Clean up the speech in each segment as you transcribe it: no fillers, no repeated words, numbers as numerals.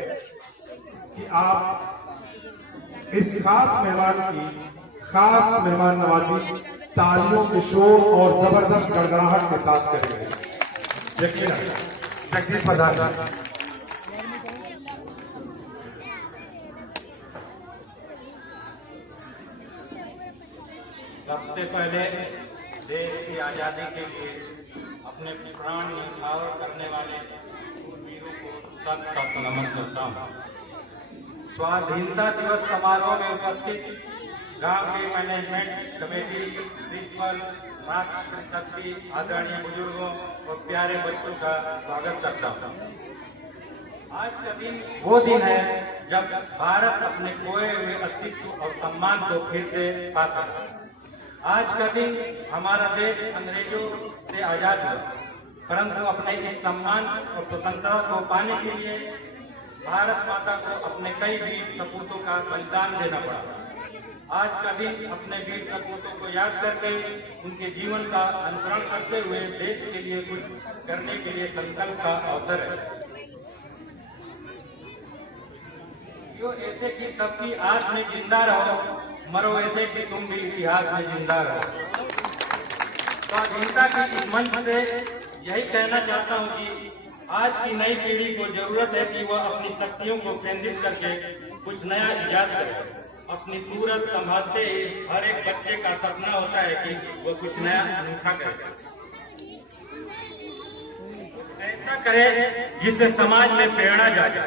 कि आप इस खास मेहमान की खास मेहमान नवाजी तालियों के शोर और जबरदस्त गड़गड़ाहट के साथ करेंगे। यकीनन जगदीप प्रधान सबसे पहले देश की आजादी के लिए अपने प्राण न्यौछावर करने वाले वीरों को सत नमन करता हूँ। स्वाधीनता दिवस समारोह में उपस्थित गांव के मैनेजमेंट कमेटी, प्रिंसिपल, राष्ट्र शक्ति, आदरणीय बुजुर्गों और प्यारे बच्चों का स्वागत करता हूँ। आज का दिन वो दिन है जब भारत अपने खोए हुए अस्तित्व और सम्मान को फिर से पा सकता है। आज का दिन हमारा देश अंग्रेजों से आजाद हुआ, परंतु अपने इस सम्मान और स्वतंत्रता को पाने के लिए भारत माता को अपने कई वीर सपूतों का बलिदान देना पड़ा। आज का दिन अपने वीर सपूतों को याद करके उनके जीवन का अनुसरण करते हुए देश के लिए कुछ करने के लिए संकल्प का अवसर है। जो ऐसे कि सबकी आस में जिंदा रहो, मरो ऐसे कि तुम भी इतिहास में जिंदा रहो। स्वाधीनता की इस मंच से यही कहना चाहता हूँ कि आज की नई पीढ़ी को जरूरत है कि वह अपनी शक्तियों को केंद्रित करके कुछ नया इजाद करे। अपनी सूरत संभालते ही हर एक बच्चे का सपना होता है कि वह कुछ नया अनूठा करे, ऐसा करे जिससे समाज में प्रेरणा जागे,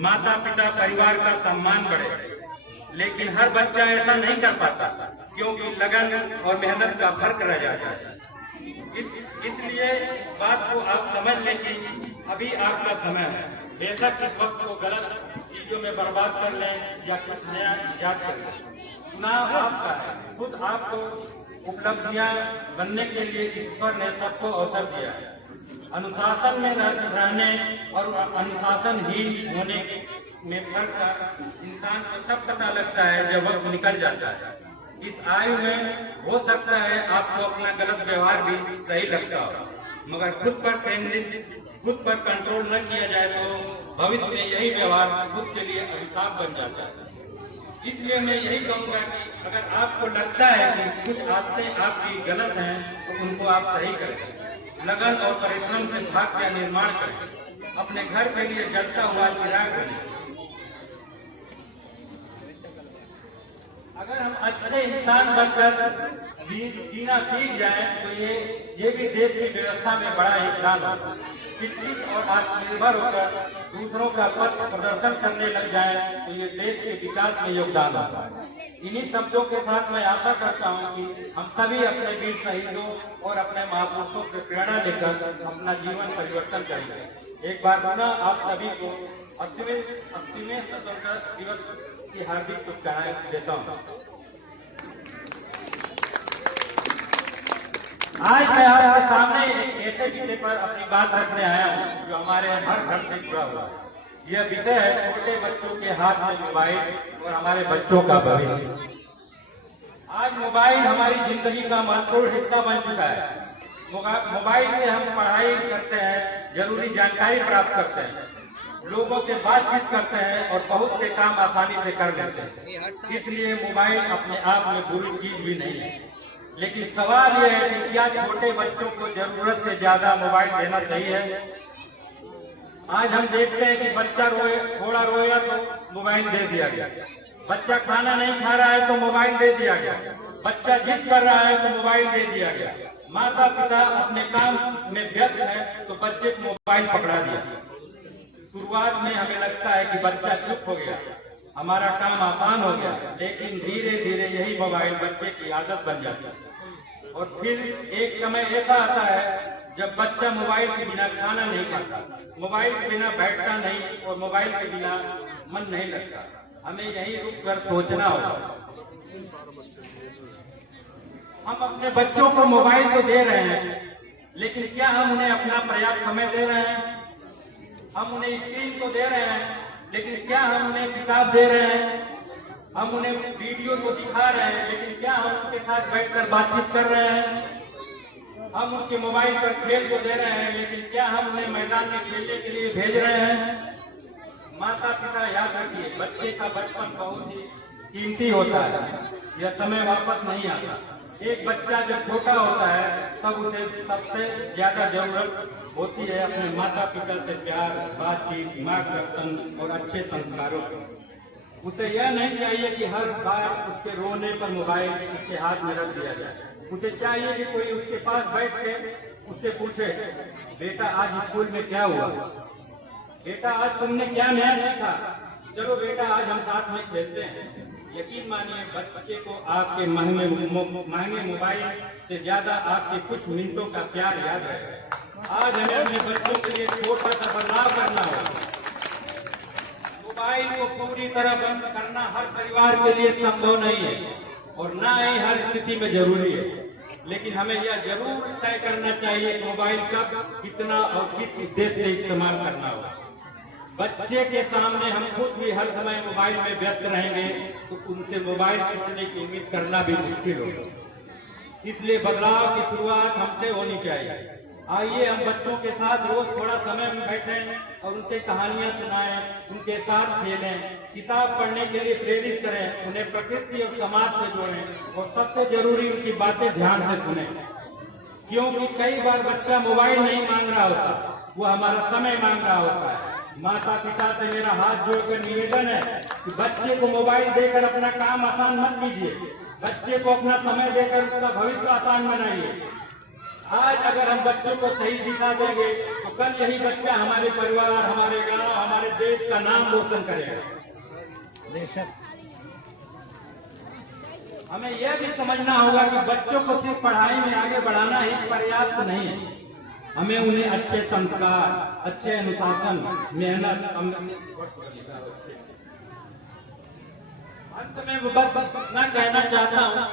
माता पिता परिवार का सम्मान बढ़े। लेकिन हर बच्चा ऐसा नहीं कर पाता क्योंकि लगन और मेहनत का फर्क रह जाता है। इसलिए इस बात को आप समझ लें कि अभी आपका समय है। बेशक इस वक्त को गलत चीजों में बर्बाद कर लें या कुछ नया इजाद कर लें। चुनाव आपका है। खुद आपको उपलब्धियां बनने के लिए ईश्वर ने सबको अवसर दिया है। अनुशासन में रहने और अनुशासनहीन होने में फर्क का इंसान को तब पता लगता है जब वक्त निकल जाता है। इस आयु में हो सकता है आपको अपना गलत व्यवहार भी सही लगता हो, मगर खुद पर कंट्रोल न किया जाए तो भविष्य में यही व्यवहार खुद के लिए अभिशाप बन जाता है। इसलिए मैं यही कहूँगा कि अगर आपको लगता है कि कुछ आदतें आपकी गलत हैं तो उनको आप सही करें। लगन और परिश्रम से भाग्य का निर्माण करें। अपने घर के लिए जलता हुआ चिराग बने। अगर हम अच्छे इंसान बनकर जीना सीख जाएं तो ये भी देश की व्यवस्था में बड़ा योगदान होगा। शिक्षित और आत्मनिर्भर होकर दूसरों का पथ प्रदर्शन करने लग जाएं तो ये देश के विकास में योगदान होगा। इन्हीं शब्दों के साथ मैं आशा करता हूं कि हम सभी अपने वीर शहीदों और अपने महापुरुषों से प्रेरणा लेकर अपना जीवन परिवर्तन करेंगे। एक बार पुनः आप सभी को 80वें स्वतंत्रता दिवस की हार्दिक शुभकामनाएं देता हूँ। आज मैं आपके सामने एक ऐसे विषय पर अपनी बात रखने आया हूँ जो हमारे हर घर से जुड़ा हुआ है। यह विषय है छोटे बच्चों के हाथ में मोबाइल और हमारे बच्चों का भविष्य। आज मोबाइल हमारी जिंदगी का महत्वपूर्ण हिस्सा बन चुका है। मोबाइल से हम पढ़ाई करते हैं, जरूरी जानकारी प्राप्त करते हैं, लोगों से बातचीत करते हैं और बहुत से काम आसानी से कर लेते हैं। इसलिए मोबाइल अपने आप में बुरी चीज भी नहीं है, लेकिन सवाल यह है कि क्या छोटे बच्चों को जरूरत से ज्यादा मोबाइल देना चाहिए? आज हम देखते हैं कि बच्चा थोड़ा रोएगा तो मोबाइल दे दिया गया, बच्चा खाना नहीं खा रहा है तो मोबाइल दे दिया गया, बच्चा जिद कर रहा है तो मोबाइल दे दिया गया, माता पिता अपने काम में व्यस्त है तो बच्चे को मोबाइल पकड़ा दिया। शुरुआत में हमें लगता है कि बच्चा चुप हो गया, हमारा काम आसान हो गया, लेकिन धीरे धीरे यही मोबाइल बच्चे की आदत बन जाती है। और फिर एक समय ऐसा आता है जब बच्चा मोबाइल के बिना खाना नहीं खाता, मोबाइल के बिना बैठता नहीं और मोबाइल के बिना मन नहीं लगता। हमें यही रुक कर सोचना होगा। हम अपने बच्चों को मोबाइल तो दे रहे हैं, लेकिन क्या हम उन्हें अपना पर्याप्त समय दे रहे हैं? हम उन्हें स्क्रीन तो दे रहे हैं, लेकिन क्या हम उन्हें किताब दे रहे हैं? हम उन्हें वीडियो को दिखा रहे हैं, लेकिन क्या हम उनके साथ बैठकर बातचीत कर रहे हैं? हम उनके मोबाइल पर खेल को दे रहे हैं, लेकिन क्या हम उन्हें मैदान में खेलने के लिए भेज रहे हैं? माता पिता याद रखिए, बच्चे का बचपन बहुत ही कीमती होता है, यह समय वापस नहीं आता। एक बच्चा जब छोटा होता है तब उसे सबसे ज्यादा जरूरत होती है अपने माता पिता से प्यार, बातचीत, मार्गदर्शन और अच्छे संस्कारों की। उसे यह नहीं चाहिए कि हर बार उसके रोने पर मोबाइल उसके हाथ में रख दिया जाए। उसे चाहिए कि कोई उसके पास बैठ के उससे पूछे, बेटा आज स्कूल में क्या हुआ, बेटा आज तुमने क्या नया सीखा, चलो बेटा आज हम साथ में खेलते हैं। यकीन मानिए बच्चे को आपके महंगे मोबाइल से ज्यादा आपके कुछ मिनटों का प्यार याद रहेगा। आज हमें अपने बच्चों के लिए छोटा सा बदलाव करना होगा। मोबाइल को पूरी तरह बंद करना हर परिवार के लिए संभव नहीं है और ना ही हर स्थिति में जरूरी है, लेकिन हमें यह जरूर तय करना चाहिए कि मोबाइल कब, कितना और किस उद्देश्य से इस्तेमाल करना होगा। बच्चे के सामने हम खुद भी हर समय मोबाइल में व्यस्त रहेंगे तो उनसे मोबाइल छोड़ने की उम्मीद करना भी मुश्किल होगा। इसलिए बदलाव की शुरुआत हमसे होनी चाहिए। आइए हम बच्चों के साथ रोज थोड़ा समय में बैठें और उनसे कहानियां सुनाएं, उनके साथ खेलें, किताब पढ़ने के लिए प्रेरित करें, उन्हें प्रकृति और समाज से जोड़ें और सबसे जरूरी उनकी बातें ध्यान से सुनें। क्योंकि कई बार बच्चा मोबाइल नहीं मांग रहा होता, वो हमारा समय मांग रहा होता है। माता पिता से मेरा हाथ जोड़कर निवेदन है कि बच्चे को मोबाइल देकर अपना काम आसान मत कीजिए, बच्चे को अपना समय देकर उसका भविष्य आसान बनाइए। आज अगर हम बच्चों को सही दिशा देंगे तो कल यही बच्चा हमारे परिवार, हमारे गांव, हमारे देश का नाम रोशन करेगा। हमें यह भी समझना होगा कि बच्चों को सिर्फ पढ़ाई में आगे बढ़ाना ही पर्याप्त नहीं है, हमें उन्हें अच्छे संस्कार, अच्छे अनुशासन, मेहनत, अंत में बस इतना कहना चाहता हूँ,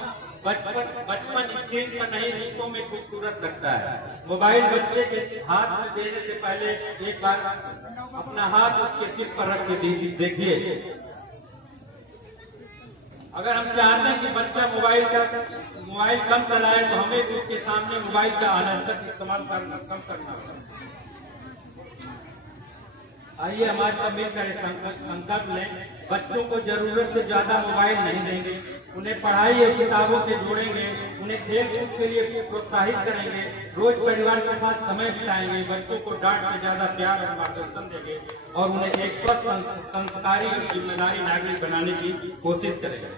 बचपन स्क्रीन पर नहीं रिश्तों में खूबसूरत लगता है। मोबाइल बच्चे के हाथ में देने से पहले एक बार अपना हाथ उसके सिर पर रख के देखिए। अगर हम चाहते हैं कि बच्चा मोबाइल कम चलाए तो हमें भी उसके सामने मोबाइल का अनावश्यक इस्तेमाल कम करना होगा। आइए हमारे साथ मिलकर संकल्प लें, बच्चों को जरूरत से ज्यादा मोबाइल नहीं देंगे, उन्हें पढ़ाई और किताबों से जोड़ेंगे, उन्हें खेल कूद के लिए प्रोत्साहित करेंगे, रोज परिवार के साथ समय बिताएंगे, बच्चों को डांट से ज्यादा प्यार और मार्गदर्शन देंगे और उन्हें एक स्वस्थ, संस्कारी और जिम्मेदारी नागरिक बनाने की कोशिश करेंगे।